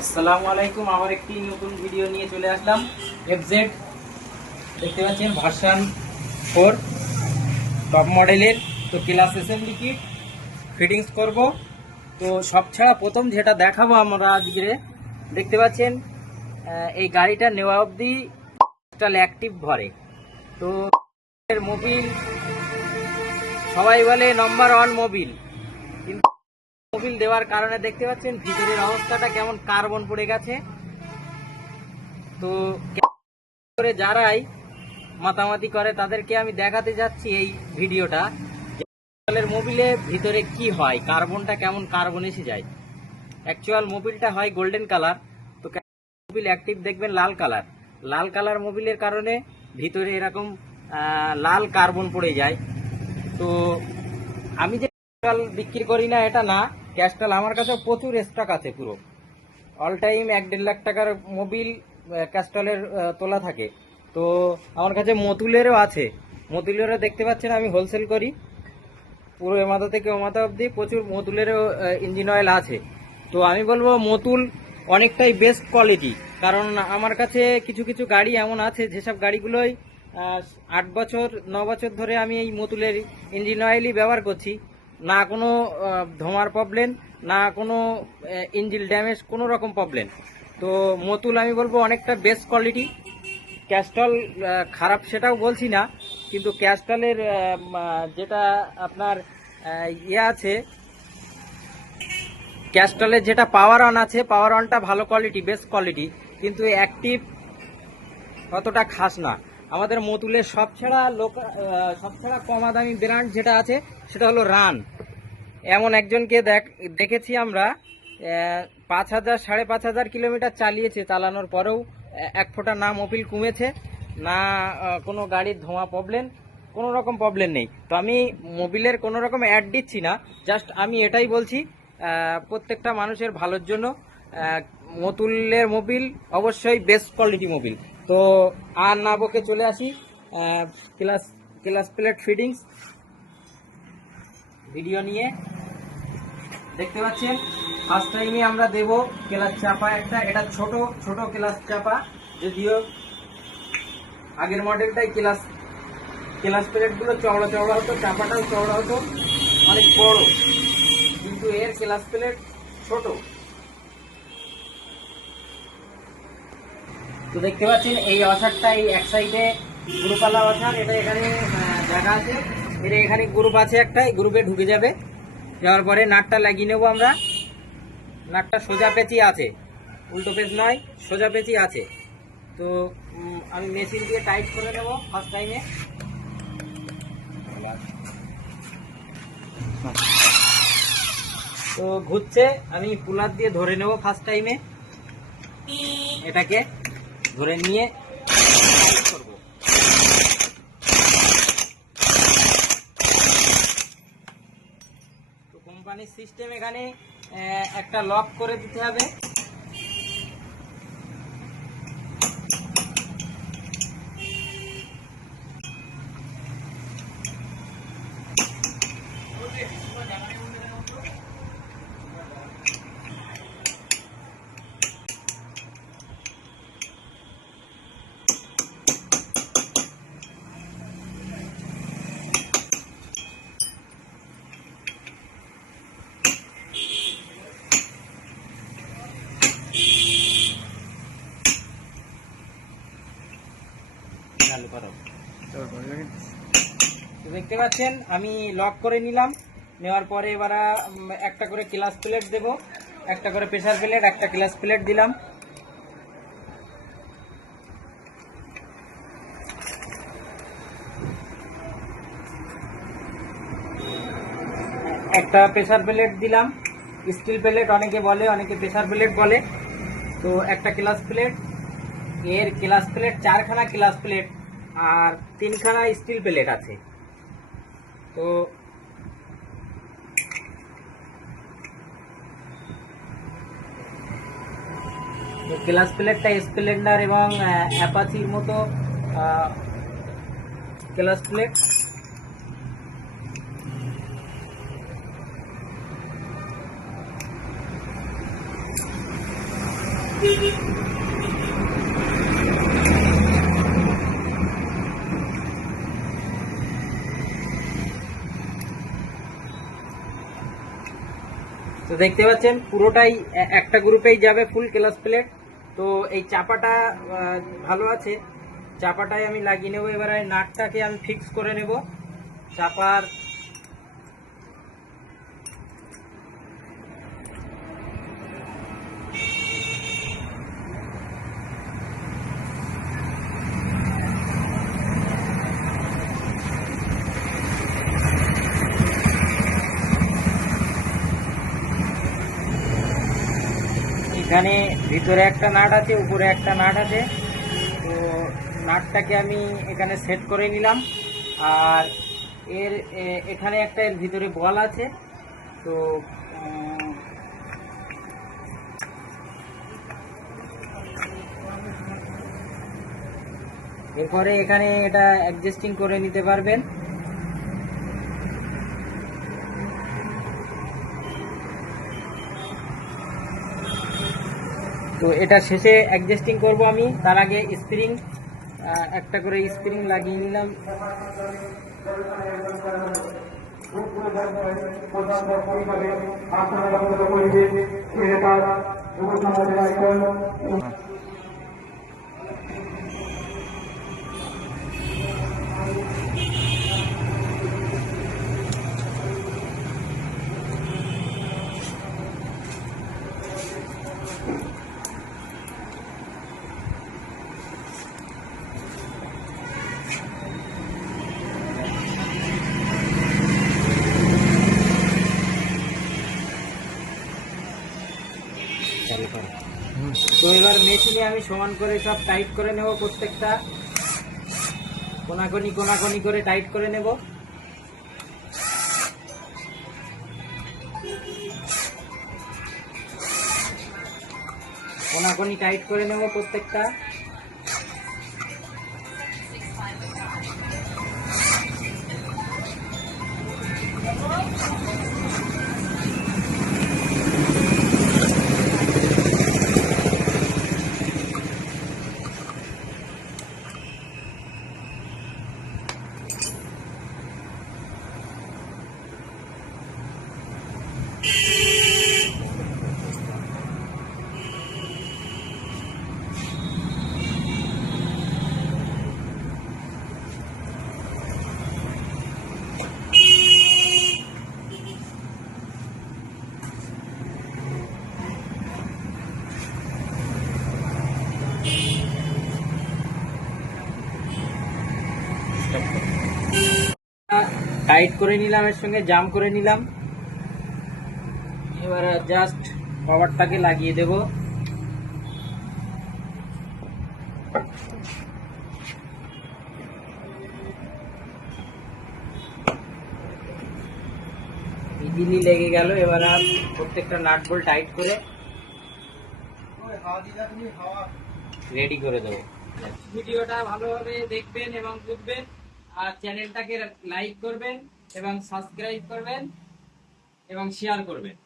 আসসালামু আলাইকুম। আবার একটি নতুন ভিডিও নিয়ে চলে আসলাম। এফজেড দেখতে পাচ্ছেন ভার্সন 4 টপ মডেলের। তো ক্লাস অ্যাসেম্বলি কিট ফিটিংস করব। তো সব ছাড়া প্রথম যেটা দেখাবো আমরা আজকে, দেখতে পাচ্ছেন এই গাড়িটা নেওয়া অবধি টোটাল অ্যাক্টিভ ভরে। তো এর মোবিল সবাই বলে নাম্বার 1 মোবিল, কিন্তু মোবিল দেওয়ার কারণে দেখতে পাচ্ছেন ভিতরের অবস্থাটা কেমন কার্বন পড়ে গেছে। তো করে যারাই মাতামাতি করে তাদেরকে আমি দেখাতে যাচ্ছি এই ভিডিওটা, মোবিলে ভিতরে কি হয়, কার্বনটা কেমন কার্বন এসে যায়। অ্যাকচুয়াল মোবিলটা হয় গোল্ডেন কালার, তো মোবিল অ্যাক্টিভ দেখবেন লাল কালার। লাল কালার মোবিলের কারণে ভিতরে এরকম লাল কার্বন পড়ে যায়। তো আমি যে ক্যাস্ট্রল বিক্রি করি না এটা না, ক্যাস্ট্রল আমার কাছে প্রচুর স্টক আছে। পুরো অল টাইম 1-1.5 লাখ টাকার মোবিল ক্যাস্ট্রলের তোলা থাকে। তো আমার কাছে মতুলেরও আছে, মতুলেরও দেখতে পাচ্ছেন আমি হোলসেল করি। পুরো এ মাথা থেকে ও মাথা অবধি প্রচুর মতুলেরও ইঞ্জিন অয়েল আছে। তো আমি বলবো মতুল অনেকটাই বেস্ট কোয়ালিটি, কারণ আমার কাছে কিছু কিছু গাড়ি এমন আছে যেসব গাড়িগুলোই 8 বছর 9 বছর ধরে আমি এই মতুলের ইঞ্জিন অয়েলই ব্যবহার করছি, না কোনো ধোঁয়ার প্রবলেম, না কোনো ইঞ্জিন ড্যামেজ, কোনো রকম প্রবলেম। তো মতুল আমি বলবো অনেকটা বেস্ট কোয়ালিটি। ক্যাস্ট্রল খারাপ সেটাও বলছি না, কিন্তু ক্যাস্ট্রলের যেটা আপনার ইয়ে আছে, ক্যাস্ট্রলের যেটা পাওয়ার অন আছে, পাওয়ার অনটা ভালো কোয়ালিটি, বেস্ট কোয়ালিটি, কিন্তু অ্যাক্টিভ অতটা খাস না। আমাদের মতুলের সবছাড়া কমা দামি ব্র্যান্ড যেটা আছে সেটা হলো রান। এমন একজনকে দেখেছি আমরা 5,000 5,500 কিলোমিটার চালিয়েছে, চালানোর পরেও এক ফোঁটা না মোবিল কমেছে, না কোনো গাড়ির ধোঁয়া প্রবলেম, কোনো রকম প্রবলেম নেই। তো আমি মোবিলের কোনো রকম অ্যাড দিচ্ছি না, জাস্ট আমি এটাই বলছি প্রত্যেকটা মানুষের ভালোর জন্য মতুলের মোবিল অবশ্যই বেস্ট কোয়ালিটি মোবিল। তো আর না বকে চলে আসি ক্লাস প্লেট ফিটিংস ভিডিও নিয়ে। দেখতে পাচ্ছেন ফার্স্ট টাইমে আমরা দেব ক্লাস চাপা একটা, এটা ছোট ছোট ক্লাস চাপা, যদিও আগের মডেলটাই ক্লাস প্লেটগুলো চওড়া চওড়া হতো, চাপাটাও চওড়া হতো, অনেক বড়, কিন্তু এর ক্লাস প্লেট ছোট। তো দেখতে পাচ্ছেন এই ওয়াশারটা, এই এক সাইডে গ্রুপওয়ালা ওয়াশার, এটা এখানে জায়গা আছে, এটা এখানে গ্রুপ আছে, একটা গ্রুপে ঢুকে যাবে। যাওয়ার পরে নাটটা লাগিয়ে নেবো আমরা। নাটটা সোজা পেঁচি আছে, উল্টো পেঁচ নয়, সোজা পেঁচি আছে। তো আমি মেশিন দিয়ে টাইট করে নেব ফার্স্ট টাইমে। তো ঘুরছে, আমি পুলার দিয়ে ধরে নেব ফার্স্ট টাইমে, এটাকে ধরে নিয়ে টাইট করব। তো কোম্পানির সিস্টেম এখানে একটা লক করে দিতে হবে। দেখতে পাচ্ছেন আমি লক করে নিলাম। নেওয়ার পরে এবার একটা করে ক্লাস প্লেট দেব, একটা করে প্রেসার প্লেট, একটা ক্লাস প্লেট দিলাম। একটা প্রেসার প্লেট দিলাম, স্টিল প্লেট অনেকে বলে, অনেকে প্রেসার প্লেট বলে। তো একটা ক্লাস প্লেট, এর ক্লাস প্লেট 4খানা ক্লাস প্লেট আর 3খানা স্টিল প্লেট আছে। তো ক্লাস প্লেটটা স্প্লেন্ডার এবং অ্যাপাচির মতো ক্লাস প্লেট। তো দেখতে পাচ্ছেন পুরোটাই একটা গ্রুপেই যাবে ফুল ক্লাস প্লেট। তো এই চাপাটা ভালো আছে, চাপাটাই আমি লাগিয়ে নেব। এবারে নাটটাকে আমি ফিক্স করে নেব চাপার। এখানে ভিতরে একটা নাট আছে, উপরে একটা নাট আছে। তো নাটটাকে আমি এখানে সেট করে নিলাম। আর এখানে একটা এর ভিতরে বল আছে। তো এরপরে এখানে এটা অ্যাডজাস্টিং করে নিতে পারবেন। তো এটা শেষে অ্যাডজাস্টিং করব আমি, তার আগে স্প্রিং একটা করে স্প্রিং লাগিয়ে নিলাম। তো এবার মেশিনে আমি সমান করে সব টাইট করে নেব, প্রত্যেকটা কোনাকোনি করে টাইট করে নেব। কোনাকোনি টাইট করে নেব প্রত্যেকটা। টাইট করে নিলাম, এর সঙ্গে জাম করে নিলাম। এবার জাস্ট কভারটাকে লাগিয়ে দেব। ইজিলি লেগে গেল। এবার আর প্রত্যেকটা নাট বল্ট টাইট করে রেডি করে দেবো। ভিডিওটা ভালোভাবে দেখবেন এবং বুঝবেন, আর চ্যানেলটাকে লাইক করবেন এবং সাবস্ক্রাইব করবেন এবং শেয়ার করবেন।